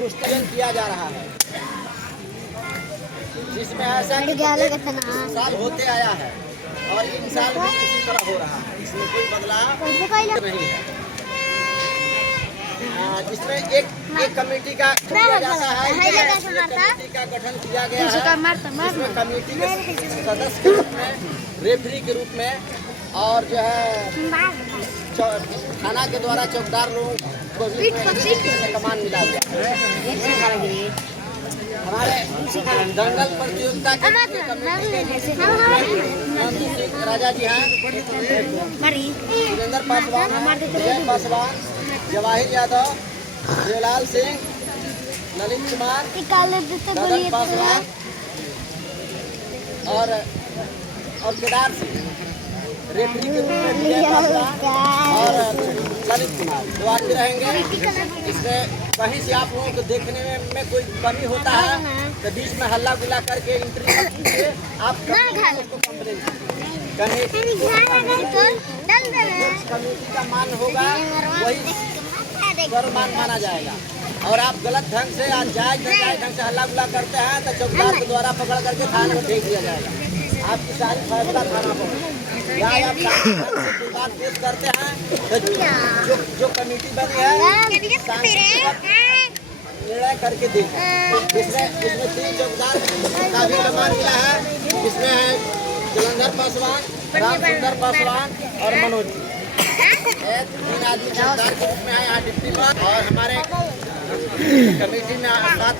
सुस्तेन किया जा रहा है, जिसमें ऐसा साल होते आया है और इन साल भी इसी तरह हो रहा है। इसमें कोई बदलाव नहीं है। जिसमें एक कमेटी का किया जाता है, कमेटी का गठन किया गया है, जिसमें कमेटी के सदस्य के रूप में, रेफरी के रूप में और जो है थाना के द्वारा चौकीदार लोगों को भी कमान मिला हुआ है। हमारे दंगल प्रतियोगिता के राजा जी हैं, सुरेंद्र पासवान, विजय पासवान, जवाहिर यादव, देवलाल सिंह, ललित कुमार, ददन पासवान और केदार सिंह, रेफरी के रूप में विजय पासवान और ललित कुमार तो आगे रहेंगे। इसमें कहीं से आप लोगों को देखने में कोई कमी होता है तो बीच में हल्ला गुल्ला करके एंट्री आप कंप्लेन कमेटी का मान होगा वही सर्वमान माना जाएगा। और आप गलत ढंग से जायज ढंग से हल्ला गुल्ला करते हैं तो चौकीदार के द्वारा पकड़ करके थाने में भेज दिया जाएगा। आपकी सारी फैसला थाना पर या आप बात पेश करते हैं तो जो कमेटी बनी है निर्णय करके देंगे। इसमें 3 चौकीदार का भी कमान मिला है। इसमें है जलंधर पासवान, रामचंद्र पासवान और मनोज जी। 3 आदमी चौकीदार के रूप में है यहाँ डिप्टी पर और हमारे कमेटी में 7